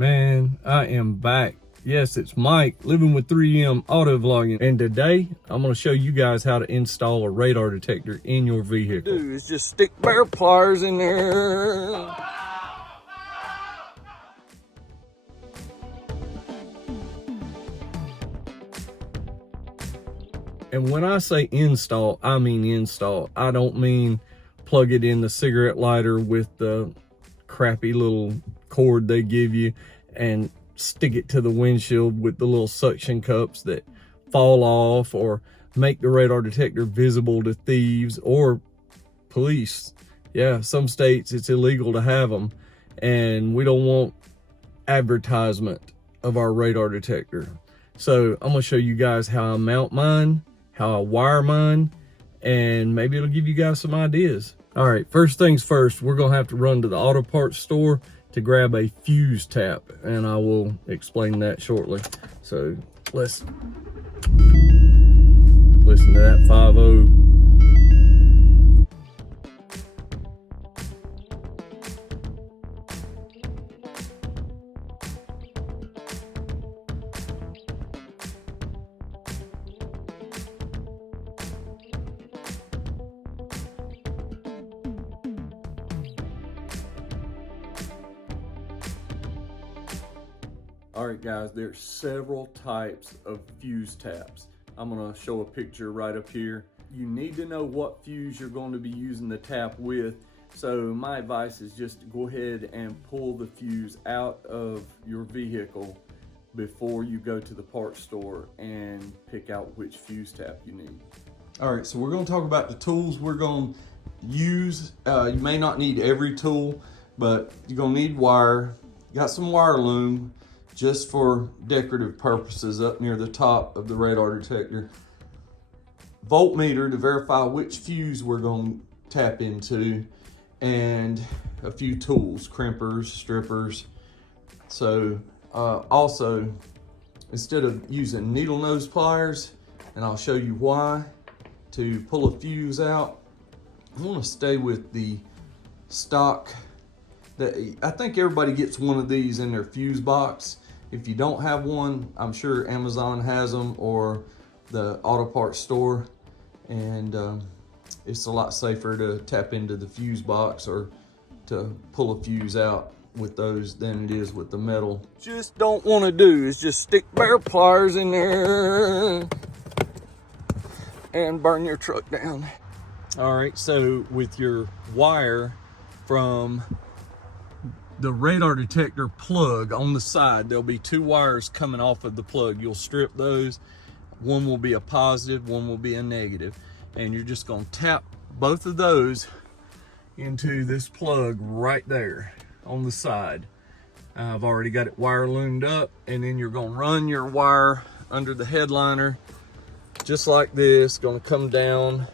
Man, I am back. Yes, it's Mike, living with 3M Auto Vlogging. And today, I'm gonna show you guys how to install a radar detector in your vehicle. Do is just stick bare pliers in there. And when I say install, I mean install. I don't mean plug it in the cigarette lighter with the crappy little cord they give you and stick it to the windshield with the little suction cups that fall off, or make the radar detector visible to thieves or police. Yeah, some states it's illegal to have them, and we don't want advertisement of our radar detector. So I'm gonna show you guys how I mount mine, how I wire mine, and maybe it'll give you guys some ideas. All right, first things first, we're gonna have to run to the auto parts store to grab a fuse tap, and I will explain that shortly. So let's listen to that 5.0. All right, guys, there's several types of fuse taps. I'm gonna show a picture right up here. You need to know what fuse you're going to be using the tap with. So my advice is just to go ahead and pull the fuse out of your vehicle before you go to the parts store and pick out which fuse tap you need. All right, so we're gonna talk about the tools we're gonna use. You may not need every tool, but you're gonna need wire. Got some wire loom, just for decorative purposes, up near the top of the radar detector. Voltmeter to verify which fuse we're going to tap into, and a few tools, crimpers, strippers. So also, instead of using needle nose pliers, and I'll show you why, to pull a fuse out, I want to stay with the stock. I think everybody gets one of these in their fuse box. If you don't have one, I'm sure Amazon has them, or the auto parts store, and it's a lot safer to tap into the fuse box or to pull a fuse out with those than it is with the metal. Just don't want to do is just stick bare pliers in there and burn your truck down. All right, so with your wire from the radar detector plug on the side, there'll be two wires coming off of the plug. You'll strip those. One will be a positive, one will be a negative. And you're just gonna tap both of those into this plug right there on the side. I've already got it wire loomed up, and then you're gonna run your wire under the headliner, just like this, gonna come down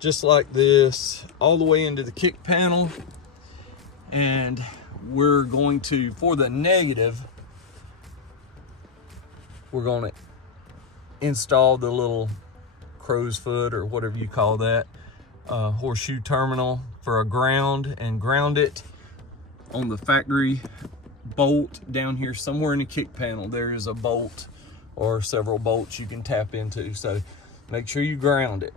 just like this, all the way into the kick panel. And we're going to, for the negative, we're going to install the little crow's foot, or whatever you call that, horseshoe terminal for a ground, and ground it on the factory bolt down here somewhere in the kick panel. There is a bolt or several bolts you can tap into, so make sure you ground it.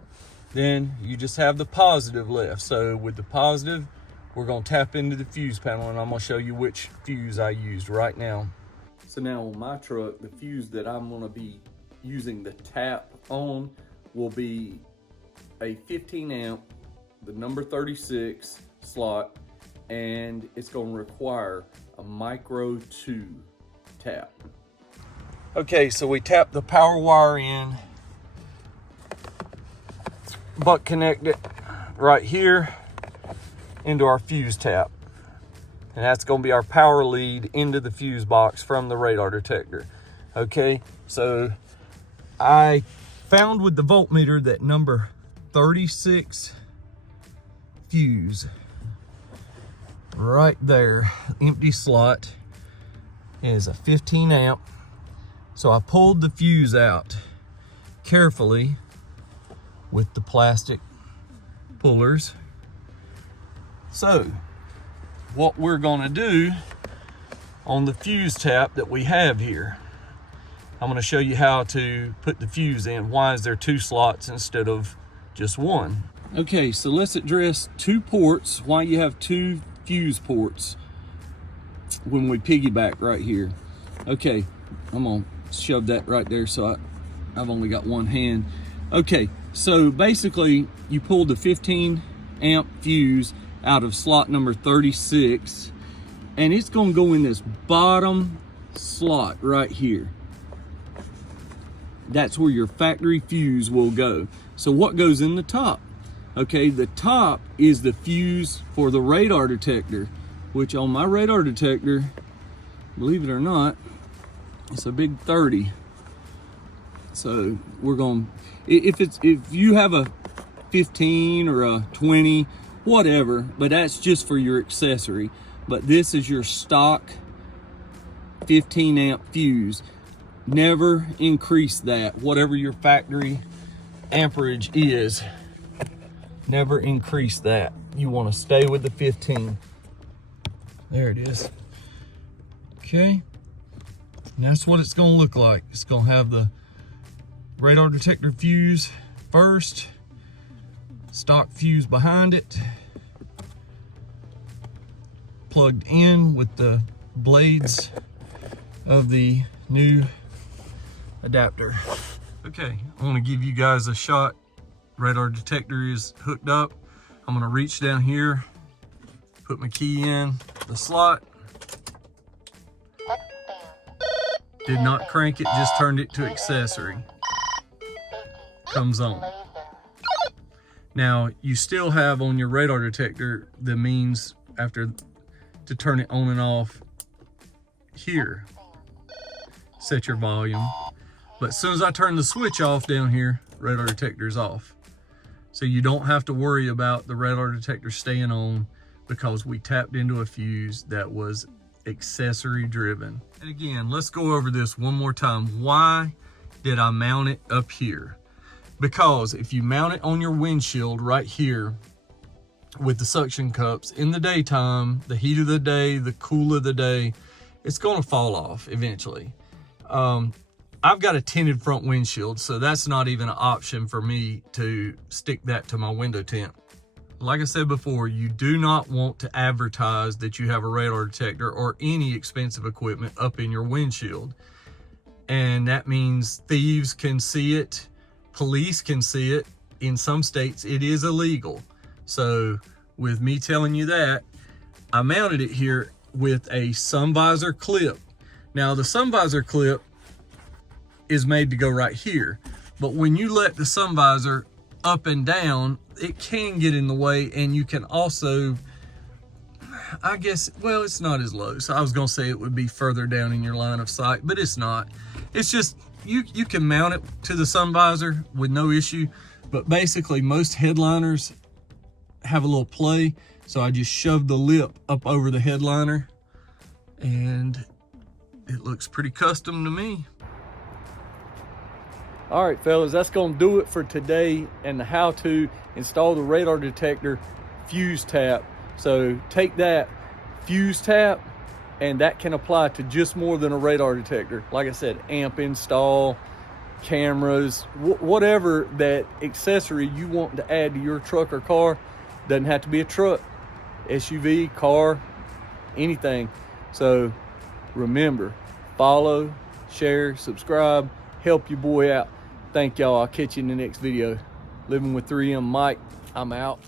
Then you just have the positive left. So with the positive, we're gonna tap into the fuse panel, and I'm gonna show you which fuse I used right now. So now on my truck, the fuse that I'm gonna be using the tap on will be a 15 amp, the number 36 slot, and it's gonna require a micro 2 tap. Okay, so we tap the power wire in, butt connect it right here into our fuse tap, and that's going to be our power lead into the fuse box from the radar detector. Okay, so I found with the voltmeter that number 36 fuse right there, empty slot, is a 15 amp. So I pulled the fuse out carefully with the plastic pullers. So what we're gonna do on the fuse tap that we have here. I'm going to show you how to put the fuse in. Why is there 2 slots instead of just 1? Okay, so let's address 2 ports, why you have 2 fuse ports when we piggyback right here. Okay, I'm going to shove that right there so I've only got one hand. Okay, so basically you pulled the 15 amp fuse out of slot number 36, and it's going to go in this bottom slot right here. That's where your factory fuse will go. So what goes in the top? Okay, the top is the fuse for the radar detector, which on my radar detector, believe it or not, it's a big 30. So we're going, if you have a 15 or a 20, whatever, but that's just for your accessory. But this is your stock 15 amp fuse. Never increase that. Whatever your factory amperage is, never increase that. You want to stay with the 15. There it is. Okay, and that's what it's going to look like. It's going to have the radar detector fuse first, stock fuse behind it, plugged in with the blades of the new adapter. Okay, I want to give you guys a shot. Radar detector is hooked up. I'm going to reach down here, put my key in the slot. Did not crank it, just turned it to accessory. Comes on. Now you still have on your radar detector the means after to turn it on and off here. Set your volume. But as soon as I turn the switch off down here, radar detector is off. So you don't have to worry about the radar detector staying on because we tapped into a fuse that was accessory driven. And again, let's go over this one more time. Why did I mount it up here? Because if you mount it on your windshield right here with the suction cups in the daytime, the heat of the day, the cool of the day, it's going to fall off eventually. I've got a tinted front windshield, so that's not even an option for me to stick that to my window tint. Like I said before, you do not want to advertise that you have a radar detector or any expensive equipment up in your windshield. And that means thieves can see it, police can see it. In some states, it is illegal. So with me telling you that, I mounted it here with a sun visor clip. Now the sun visor clip is made to go right here, but when you let the sun visor up and down, it can get in the way, and you can also, I guess, well, it's not as low. So I was gonna say it would be further down in your line of sight, but it's not. It's just, you can mount it to the sun visor with no issue, but basically most headliners have a little play. So I just shoved the lip up over the headliner and it looks pretty custom to me. All right, fellas, that's gonna do it for today and the how to install the radar detector fuse tap. So take that fuse tap, and that can apply to just more than a radar detector. Like I said, amp install, cameras, whatever that accessory you want to add to your truck or car. Doesn't have to be a truck, SUV, car, anything. So remember, follow, share, subscribe, help your boy out. Thank y'all. I'll catch you in the next video. Living with 3M Mike, I'm out.